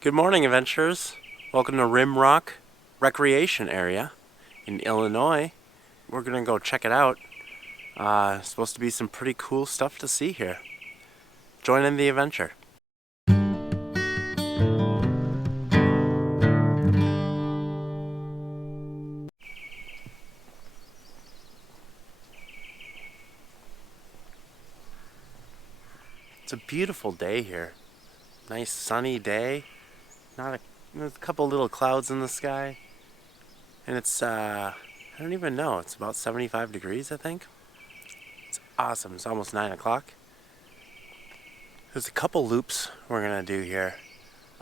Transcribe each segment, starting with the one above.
Good morning, adventurers. Welcome to Rim Rock Recreation Area in Illinois. We're gonna go check it out. It's supposed to be some pretty cool stuff to see here. Join in the adventure. It's a beautiful day here. Nice sunny day. There's a couple little clouds in the sky. And I don't even know, it's about 75 degrees, I think. It's awesome. It's almost 9 o'clock. There's a couple loops we're gonna do here.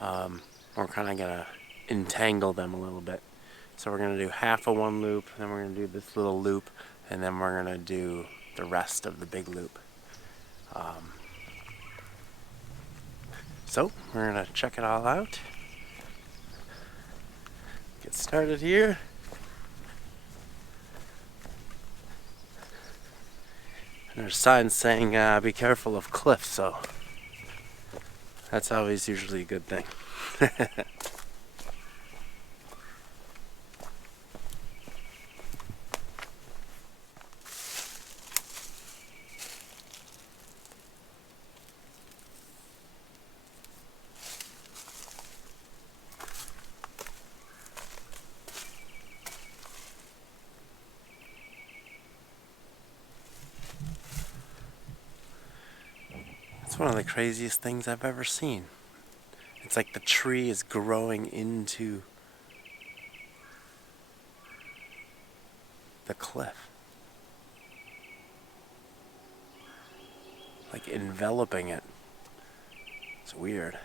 We're kind of gonna entangle them a little bit. So we're gonna do half of one loop, then we're gonna do this little loop, and then we're gonna do the rest of the big loop. So we're gonna check it all out. Get started here. And there's signs saying be careful of cliffs, so that's always usually a good thing. It's one of the craziest things I've ever seen. It's like the tree is growing into the cliff. Like enveloping it. It's weird.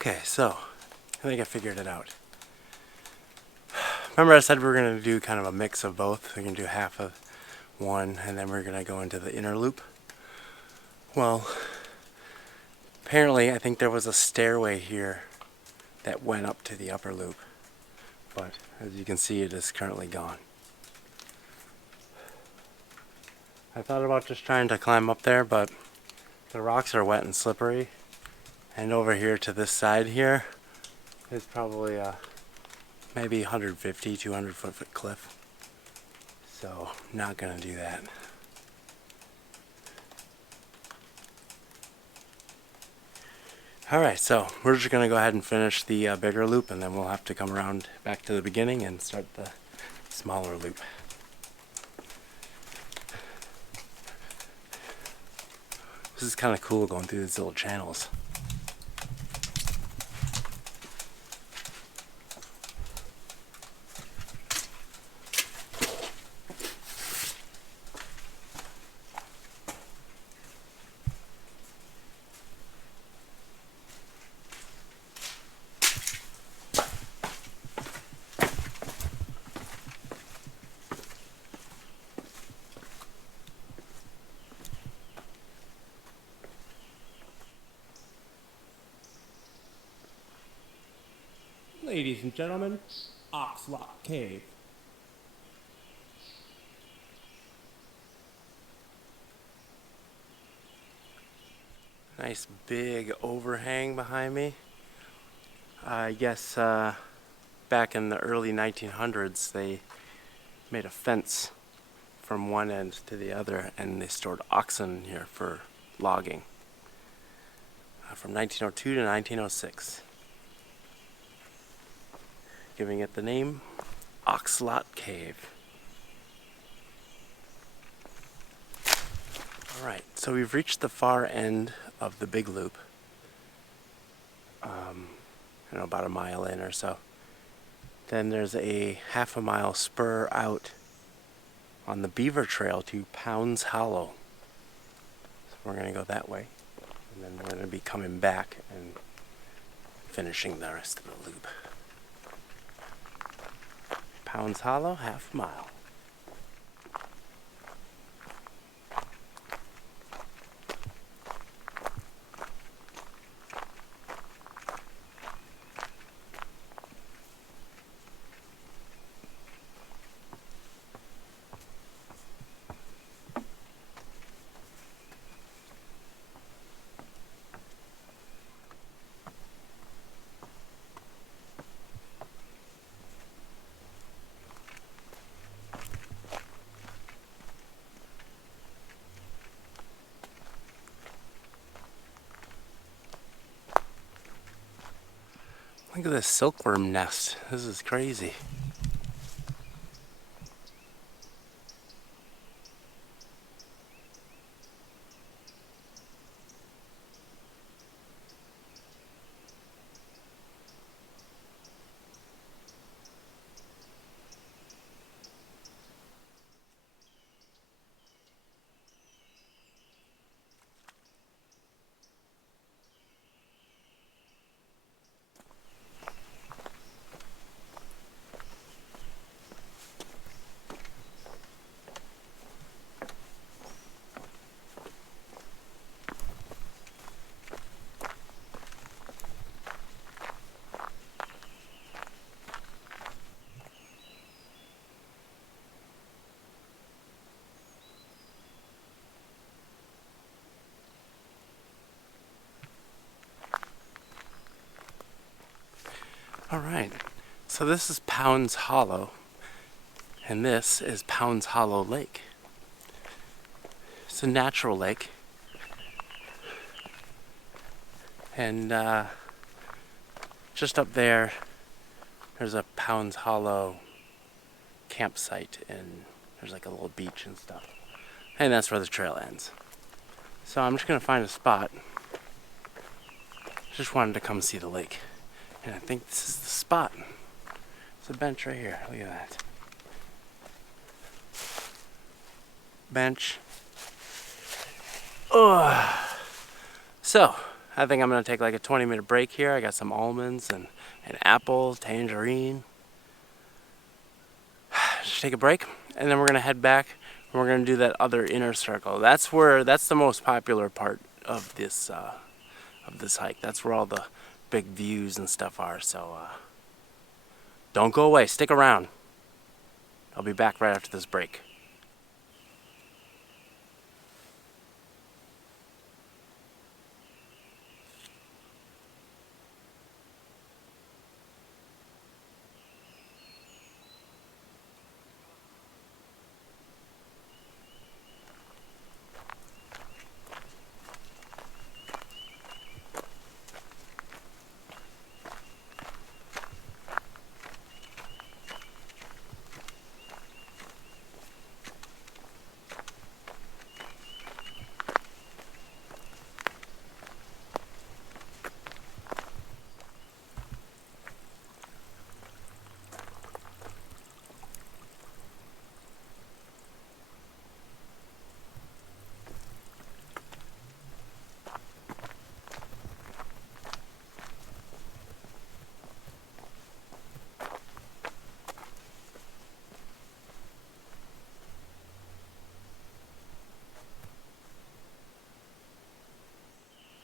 Okay, so I think I figured it out. Remember I said we were going to do kind of a mix of both? We're going to do half of one and then we're going to go into the inner loop. Well, apparently I think there was a stairway here that went up to the upper loop. But as you can see, it is currently gone. I thought about just trying to climb up there, but the rocks are wet and slippery. And over here to this side here is probably a maybe 150, 200 foot cliff. So, not gonna do that. Alright, so we're just gonna go ahead and finish the bigger loop, and then we'll have to come around back to the beginning and start the smaller loop. This is kind of cool going through these little channels. Ladies and gentlemen, Oxlock Cave. Nice big overhang behind me. I guess back in the early 1900s they made a fence from one end to the other and they stored oxen here for logging from 1902 to 1906. Giving it the name Oxlock Cave. Alright, so we've reached the far end of the big loop. About a mile in or so. Then there's a half a mile spur out on the Beaver Trail to Pounds Hollow. So we're going to go that way. And then we're going to be coming back and finishing the rest of the loop. Pounds Hollow, half mile. Look at this silkworm nest. This is crazy. Alright, so this is Pounds Hollow, and this is Pounds Hollow Lake. It's a natural lake, and just up there, there's a Pounds Hollow campsite, and there's like a little beach and stuff, and that's where the trail ends. So I'm just going to find a spot. Just wanted to come see the lake. And I think this is the spot. It's a bench right here. Look at that. Bench. Oh. So, I think I'm gonna take like a 20-minute break here. I got some almonds and an apple, tangerine. Just take a break, and then we're gonna head back. And we're gonna do that other inner circle. That's the most popular part of this hike. That's where all the big views and stuff are. So don't go away. Stick around. I'll be back right after this break.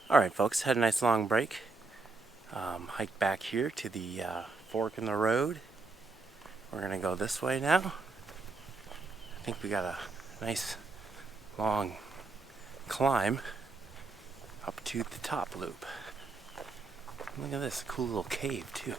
Alright folks, had a nice long break. Hiked back here to the fork in the road. We're gonna go this way now. I think we got a nice long climb up to the top loop. Look at this cool little cave too.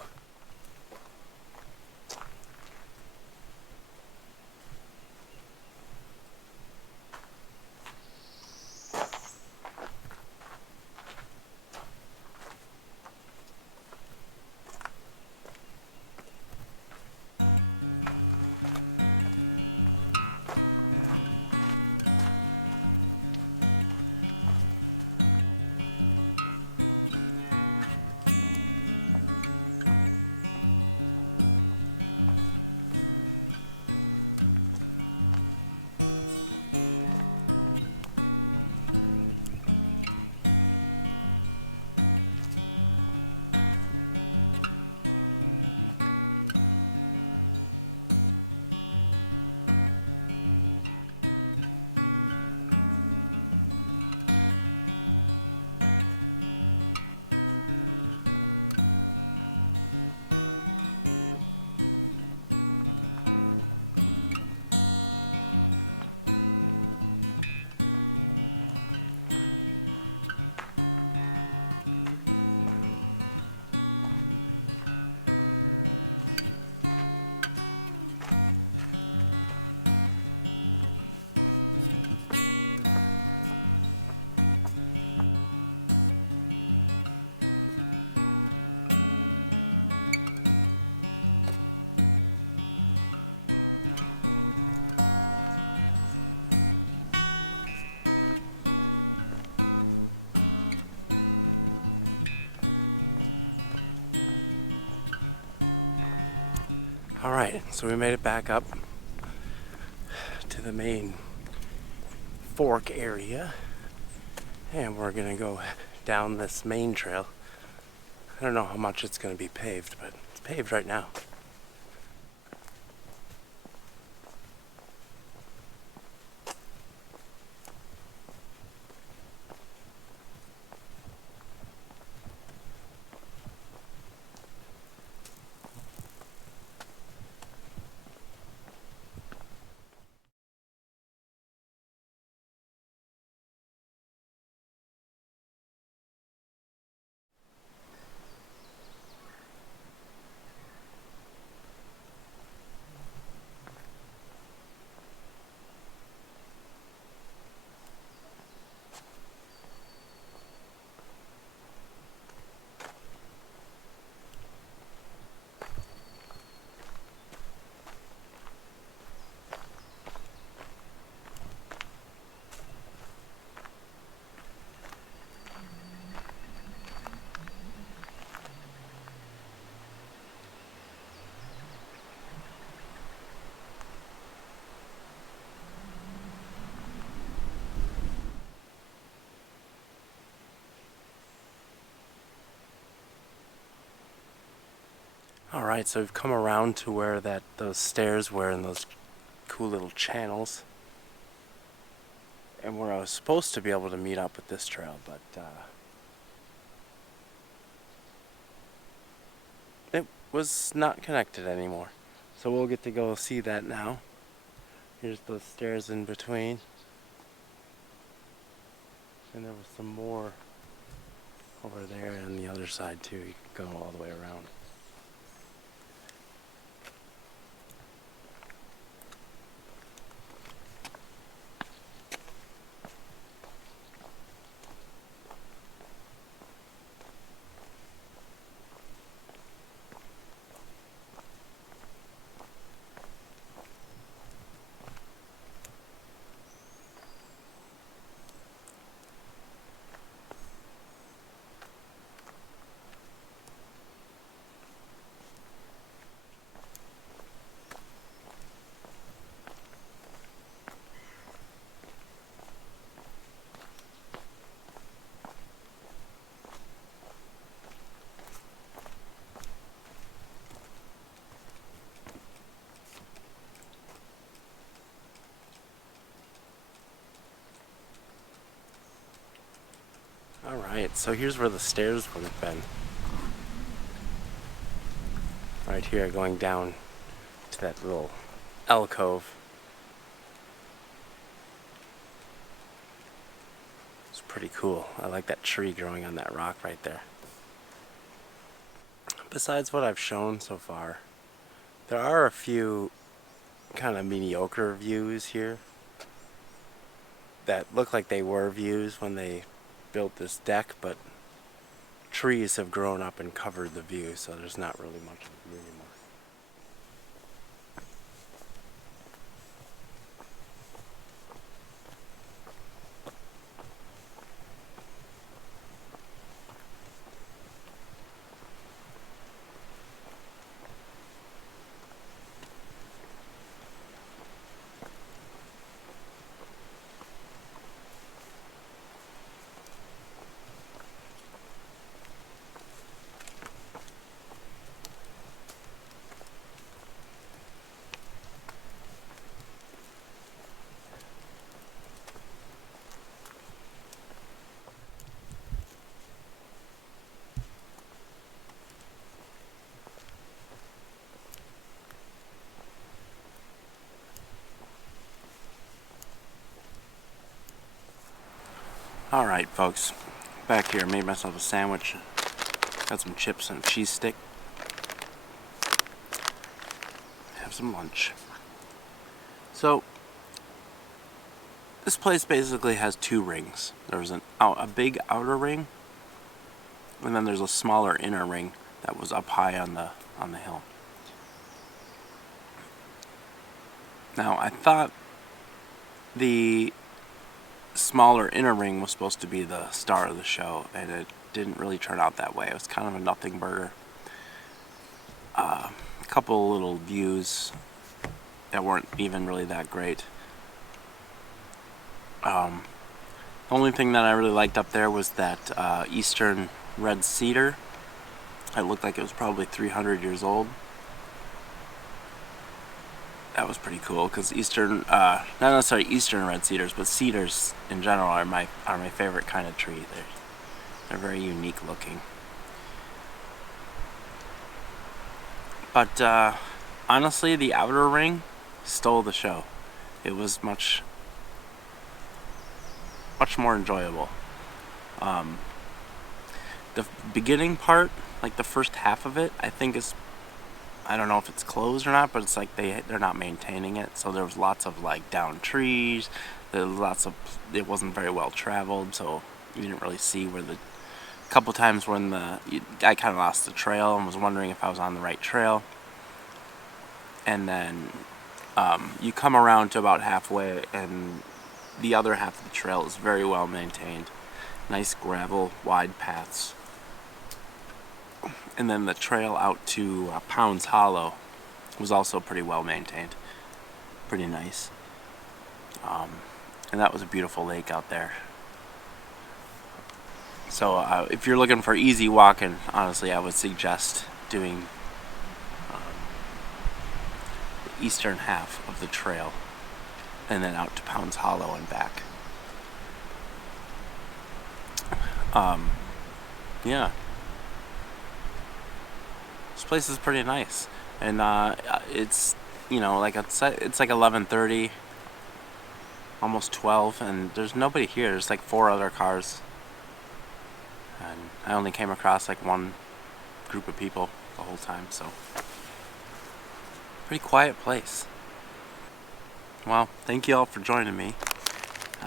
Alright, so we made it back up to the main fork area, and we're gonna go down this main trail. I don't know how much it's gonna be paved, but it's paved right now. Alright, so we've come around to where those stairs were in those cool little channels. And where I was supposed to be able to meet up with this trail, but it was not connected anymore. So we'll get to go see that now. Here's those stairs in between. And there was some more over there on the other side too. You can go all the way around. Alright, so here's where the stairs would have been. Right here, going down to that little alcove. It's pretty cool. I like that tree growing on that rock right there. Besides what I've shown so far, there are a few kind of mediocre views here that look like they were views when they built this deck, but trees have grown up and covered the view, so there's not really much of a view anymore. Alright folks, back here, made myself a sandwich, got some chips and a cheese stick, have some lunch. So, this place basically has two rings. There's a big outer ring, and then there's a smaller inner ring that was up high on the hill. Now, I thought the smaller inner ring was supposed to be the star of the show, and it didn't really turn out that way. It was kind of a nothing burger. A couple little views that weren't even really that great. The only thing that I really liked up there was that eastern red cedar. It looked like it was probably 300 years old. That was pretty cool, because not necessarily eastern red cedars, but cedars in general are my favorite kind of tree. They're very unique looking. But honestly, the outer ring stole the show. It was much more enjoyable. The beginning part, like the first half of it, I think is, I don't know if it's closed or not, but it's like they're not maintaining it. So there was lots of like down trees. There was it wasn't very well traveled, so you didn't really see where a couple times when I kind of lost the trail and was wondering if I was on the right trail. And then you come around to about halfway, and the other half of the trail is very well maintained. Nice gravel, wide paths. And then the trail out to Pounds Hollow was also pretty well maintained. Pretty nice. And that was a beautiful lake out there. So if you're looking for easy walking, honestly, I would suggest doing eastern half of the trail, and then out to Pounds Hollow and back. Yeah. This place is pretty nice, and it's, you know, like it's like 11:30, almost 12, and there's nobody here. There's like 4 other cars, and I only came across like one group of people the whole time, so pretty quiet place. Well, thank you all for joining me.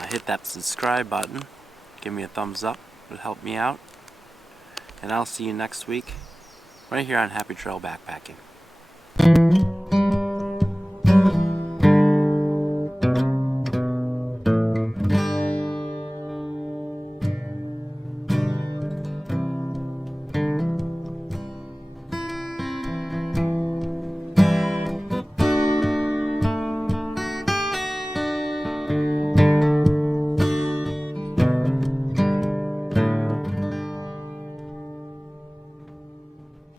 Hit that subscribe button, give me a thumbs up, it would help me out, and I'll see you next week right here on Happy Trail Backpacking.